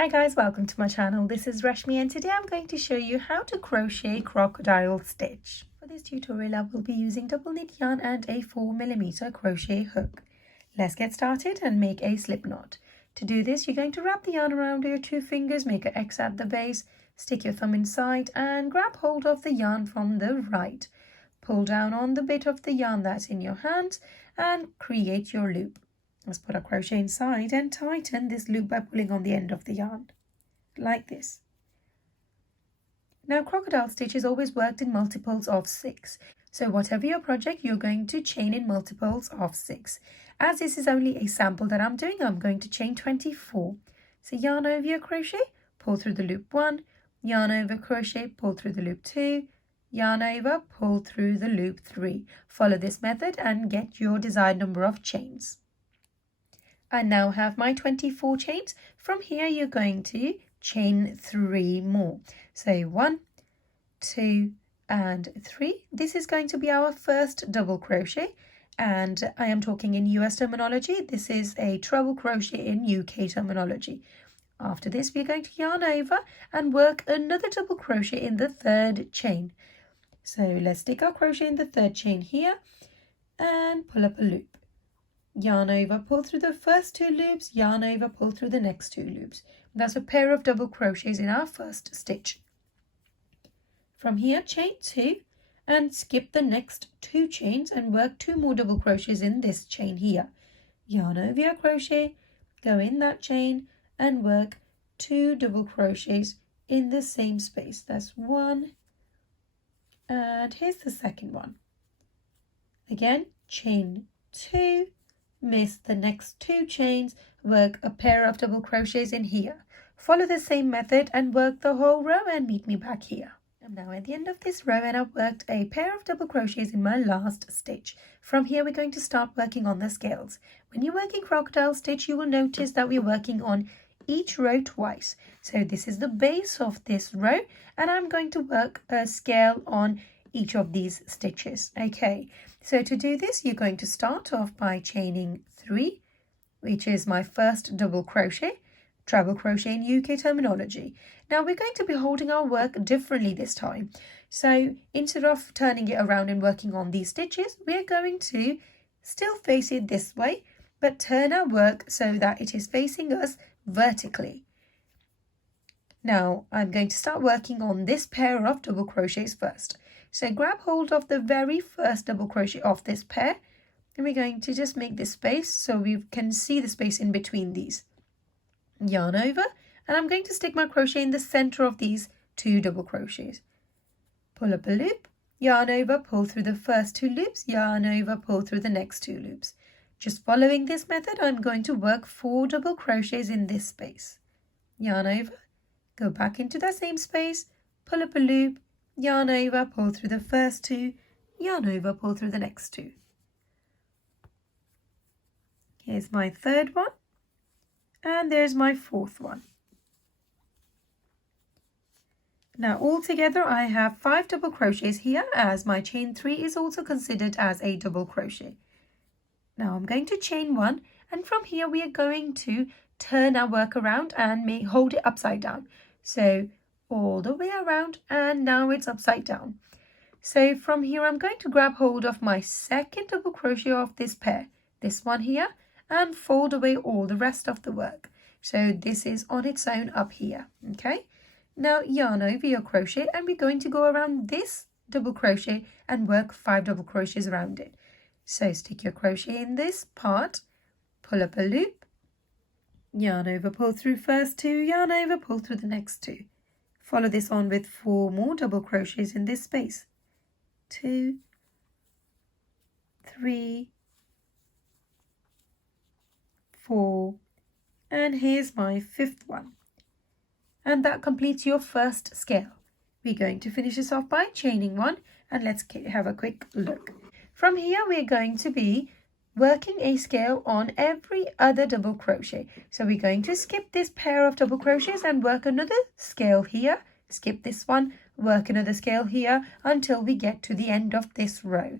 Hi guys, welcome to my channel. This is Rashmi and today I'm going to show you how to crochet crocodile stitch. For this tutorial I will be using double knit yarn and a 4mm crochet hook. Let's get started and make a slip knot. To do this you're going to wrap the yarn around your two fingers, make an X at the base, stick your thumb inside and grab hold of the yarn from the right. Pull down on the bit of the yarn that's in your hand and create your loop. Let's put our crochet inside and tighten this loop by pulling on the end of the yarn, like this. Now crocodile stitch is always worked in multiples of 6. So whatever your project, you're going to chain in multiples of 6. As this is only a sample that I'm doing, I'm going to chain 24. So yarn over your crochet, pull through the loop 1, yarn over crochet, pull through the loop 2, yarn over, pull through the loop 3. Follow this method and get your desired number of chains. I now have my 24 chains. From here you're going to chain 3 more. So 1, 2 and 3. This is going to be our first double crochet, and I am talking in US terminology. This is a treble crochet in UK terminology. After this we're going to yarn over and work another double crochet in the third chain. So let's stick our crochet in the third chain here and pull up a loop. Yarn over, pull through the first 2 loops, yarn over, pull through the next 2 loops. That's a pair of double crochets in our first stitch. From here chain 2 and skip the next 2 chains and work 2 more double crochets in this chain here. Yarn over your crochet, go in that chain and work 2 double crochets in the same space. That's 1 and here's the second one. Again chain 2, miss the next 2 chains, work a pair of double crochets in here. Follow the same method and work the whole row and meet me back here. I'm now at the end of this row and I've worked a pair of double crochets in my last stitch. From here we're going to start working on the scales. When you're working crocodile stitch you will notice that we're working on each row twice. So this is the base of this row and I'm going to work a scale on each of these stitches. Okay, so to do this you're going to start off by chaining 3, which is my first double crochet, treble crochet in UK terminology. Now we're going to be holding our work differently this time. So instead of turning it around and working on these stitches, we're going to still face it this way, but turn our work so that it is facing us vertically. Now I'm going to start working on this pair of double crochets first. So grab hold of the very first double crochet of this pair and we're going to just make this space so we can see the space in between these. Yarn over and I'm going to stick my crochet in the center of these 2 double crochets. Pull up a loop, yarn over, pull through the first 2 loops, yarn over, pull through the next 2 loops. Just following this method I'm going to work 4 double crochets in this space. Yarn over, go back into that same space, pull up a loop, yarn over, pull through the first 2, yarn over, pull through the next 2. Here's my third one and there's my fourth one. Now altogether I have 5 double crochets here, as my chain 3 is also considered as a double crochet. Now I'm going to chain 1 and from here we are going to turn our work around and hold it upside down. So all the way around and now it's upside down. So from here I'm going to grab hold of my second double crochet of this pair, this one here, and fold away all the rest of the work. So this is on its own up here. Okay, now yarn over your crochet and we're going to go around this double crochet and work 5 double crochets around it. So stick your crochet in this part, pull up a loop, yarn over, pull through first 2, yarn over, pull through the next 2. Follow this on with 4 more double crochets in this space. 2, 3, 4, and here's my 5th one. And that completes your first scale. We're going to finish this off by chaining 1 and let's have a quick look. From here we're going to be working a scale on every other double crochet. So we're going to skip this pair of double crochets and work another scale here, skip this one, work another scale here until we get to the end of this row.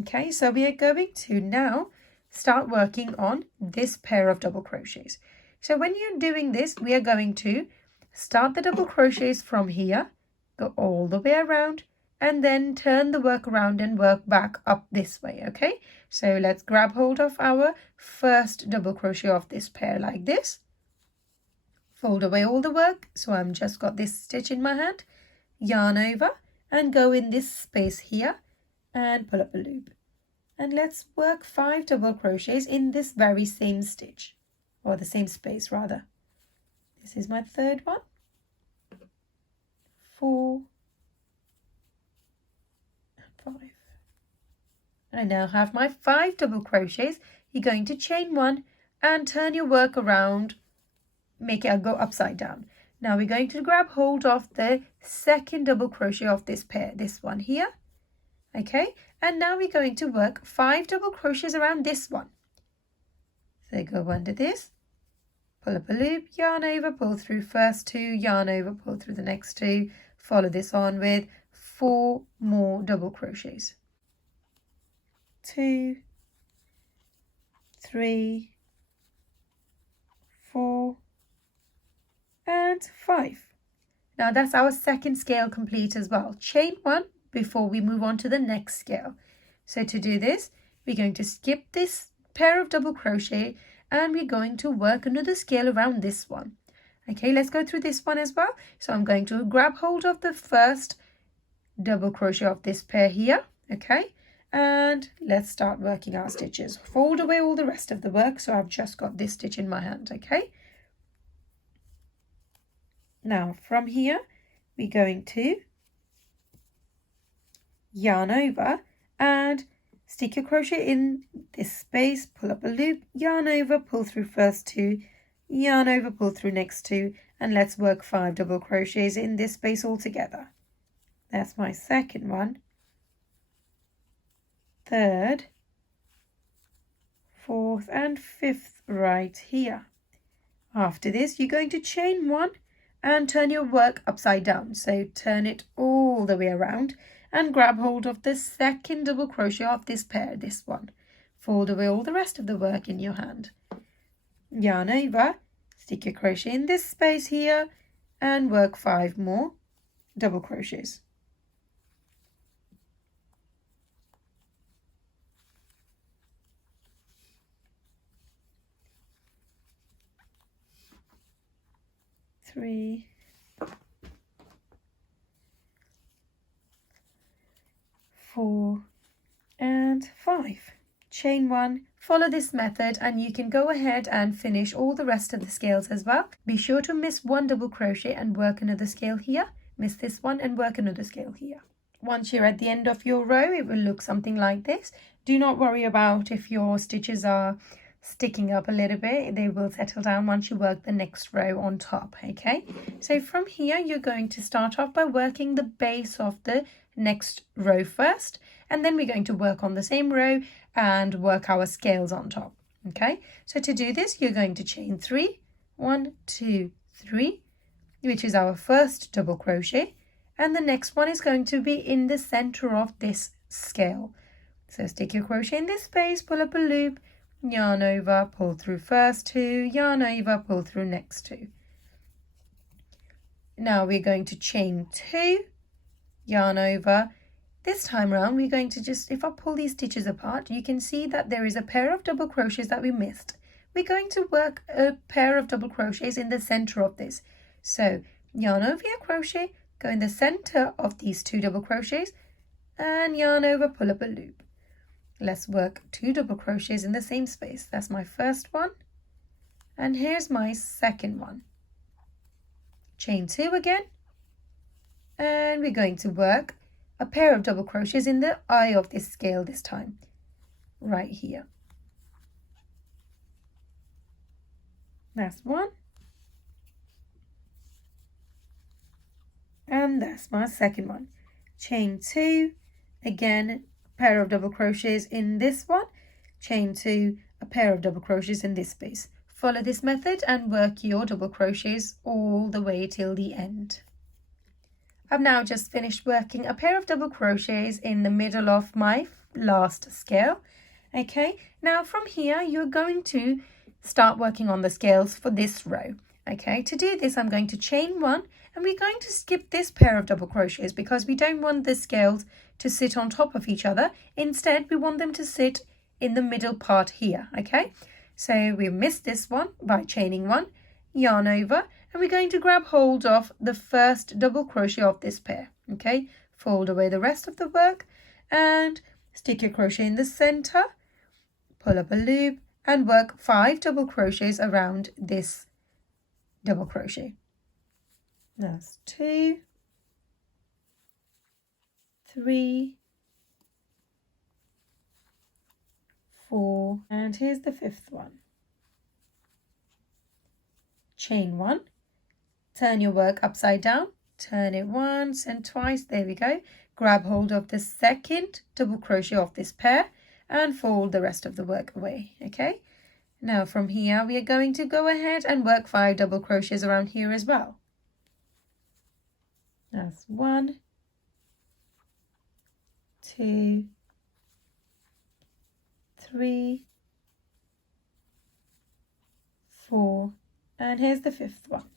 Okay, so we are going to now start working on this pair of double crochets. So when you're doing this, we are going to start the double crochets from here, go all the way around, and then turn the work around and work back up this way, okay? So let's grab hold of our first double crochet of this pair like this. Fold away all the work, so I'm just got this stitch in my hand, yarn over and go in this space here and pull up a loop. And let's work 5 double crochets in this very same stitch, or the same space rather. This is my third one. 4 and 5. I now have my 5 double crochets. You're going to chain 1 and turn your work around, make it go upside down. Now we're going to grab hold of the second double crochet of this pair, this one here, okay? And now we're going to work 5 double crochets around this one. So go under this, pull up a loop, yarn over, pull through first 2, yarn over, pull through the next 2, follow this on with 4 more double crochets. 2, 3, 4, and 5. Now that's our second scale complete as well. Chain 1 before we move on to the next scale. So to do this, we're going to skip this pair of double crochet and we're going to work another scale around this one. Okay, let's go through this one as well. So I'm going to grab hold of the first double crochet of this pair here, okay? And let's start working our stitches. Fold away all the rest of the work, so I've just got this stitch in my hand, okay? Now from here, we're going to yarn over and stick your crochet in this space, pull up a loop, yarn over, pull through first 2, yarn over, pull through next 2, and let's work 5 double crochets in this space all together. That's my second one, third, fourth and fifth right here. After this, you're going to chain 1 and turn your work upside down. So turn it all the way around and grab hold of the second double crochet of this pair, this one. Fold away all the rest of the work in your hand. Yarn over, stick your crochet in this space here and work 5 more double crochets. Three, 4 and 5. Chain 1, follow this method and you can go ahead and finish all the rest of the scales as well. Be sure to miss 1 double crochet and work another scale here, miss this one and work another scale here. Once you're at the end of your row, it will look something like this. Do not worry about if your stitches are sticking up a little bit. They will settle down once you work the next row on top, okay? So from here, you're going to start off by working the base of the next row first, and then we're going to work on the same row and work our scales on top, okay? So to do this, you're going to chain 3, 1, 2, 3, which is our first double crochet, and the next one is going to be in the center of this scale. So stick your crochet in this space, pull up a loop, yarn over, pull through first 2, yarn over, pull through next 2. Now we're going to chain 2, yarn over. This time around we're going to just, if I pull these stitches apart, you can see that there is a pair of double crochets that we missed. We're going to work a pair of double crochets in the center of this. So yarn over your crochet, go in the center of these 2 double crochets and yarn over, pull up a loop. Let's work 2 double crochets in the same space. That's my first one and here's my second one. Chain 2 again and we're going to work a pair of double crochets in the eye of this scale this time, right here. That's one and that's my second one. Chain 2, again pair of double crochets in this one, chain 2, a pair of double crochets in this space. Follow this method and work your double crochets all the way till the end. I've now just finished working a pair of double crochets in the middle of my last scale. Okay, now from here you're going to start working on the scales for this row. Okay, to do this, I'm going to chain 1, and we're going to skip this pair of double crochets because we don't want the scales to sit on top of each other. Instead, we want them to sit in the middle part here. Okay, so we missed this one by chaining 1, yarn over, and we're going to grab hold of the first double crochet of this pair. Okay, fold away the rest of the work and stick your crochet in the center, pull up a loop, and work 5 double crochets around this double crochet. That's 2, 3, 4, and here's the 5th one. Chain 1, turn your work upside down, turn it once and twice, there we go. Grab hold of the second double crochet of this pair and fold the rest of the work away. Okay, now from here we are going to go ahead and work 5 double crochets around here as well. That's 1, 2, 3, 4, and here's the 5th one.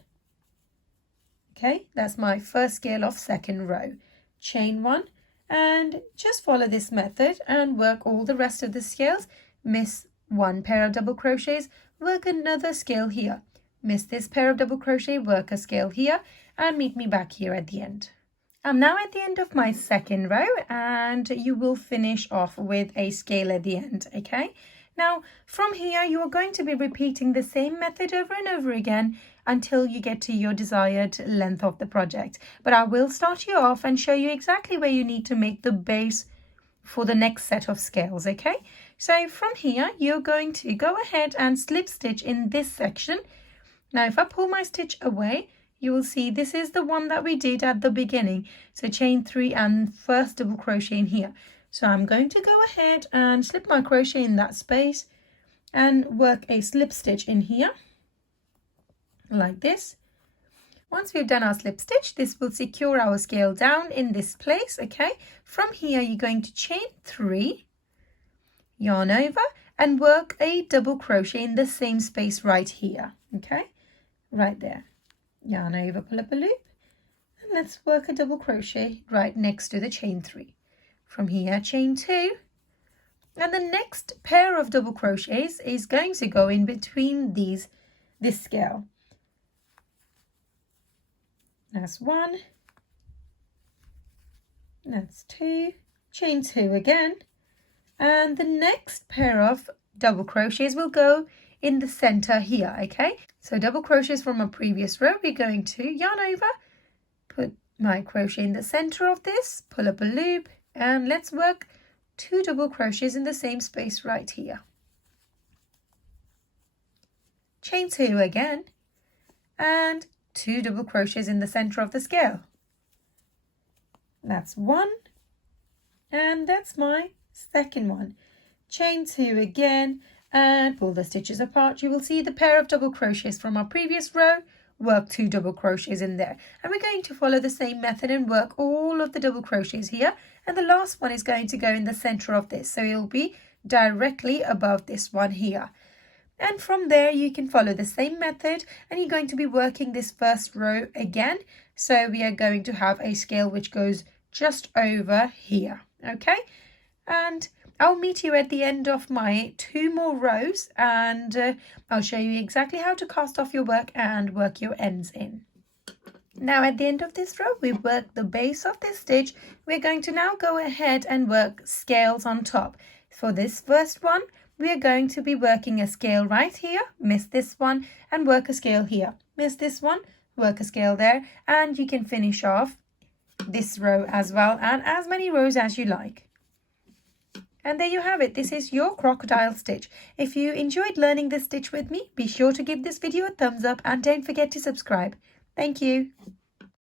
Okay, that's my first scale of second row. Chain 1 and just follow this method and work all the rest of the scales. Miss 1 pair of double crochets, work another scale here. Miss this pair of double crochet, work a scale here, and meet me back here at the end. I'm now at the end of my second row, and you will finish off with a scale at the end. Okay, now from here you are going to be repeating the same method over and over again until you get to your desired length of the project. But I will start you off and show you exactly where you need to make the base for the next set of scales. Okay, so from here you're going to go ahead and slip stitch in this section. Now if I pull my stitch away, you will see this is the one that we did at the beginning. So chain 3 and first double crochet in here. So I'm going to go ahead and slip my crochet in that space and work a slip stitch in here like this. Once we've done our slip stitch, this will secure our scale down in this place. Okay, from here you're going to chain 3, yarn over, and work a double crochet in the same space right here. Okay, right there. Yarn over, pull up a loop, and let's work a double crochet right next to the chain 3. From here, chain 2, and the next pair of double crochets is going to go in between this scale. That's 1, that's 2, chain 2 again, and the next pair of double crochets will go in the center here. Okay, so double crochets from a previous row, we're going to yarn over, put my crochet in the center of this, pull up a loop, and let's work 2 double crochets in the same space right here. Chain 2 again, and 2 double crochets in the center of the scale. That's 1, and that's my second one. Chain 2 again, and pull the stitches apart. You will see the pair of double crochets from our previous row, work 2 double crochets in there, and we're going to follow the same method and work all of the double crochets here, and the last one is going to go in the center of this, so it'll be directly above this one here. And from there you can follow the same method, and you're going to be working this first row again. So we are going to have a scale which goes just over here. Okay, and I'll meet you at the end of my 2 more rows, and I'll show you exactly how to cast off your work and work your ends in. Now at the end of this row, we've worked the base of this stitch. We're going to now go ahead and work scales on top. For this first one, we are going to be working a scale right here, miss this one, and work a scale here. Miss this one, work a scale there, and you can finish off this row as well, and as many rows as you like. And there you have it. This is your crocodile stitch. If you enjoyed learning this stitch with me, be sure to give this video a thumbs up and don't forget to subscribe. Thank you.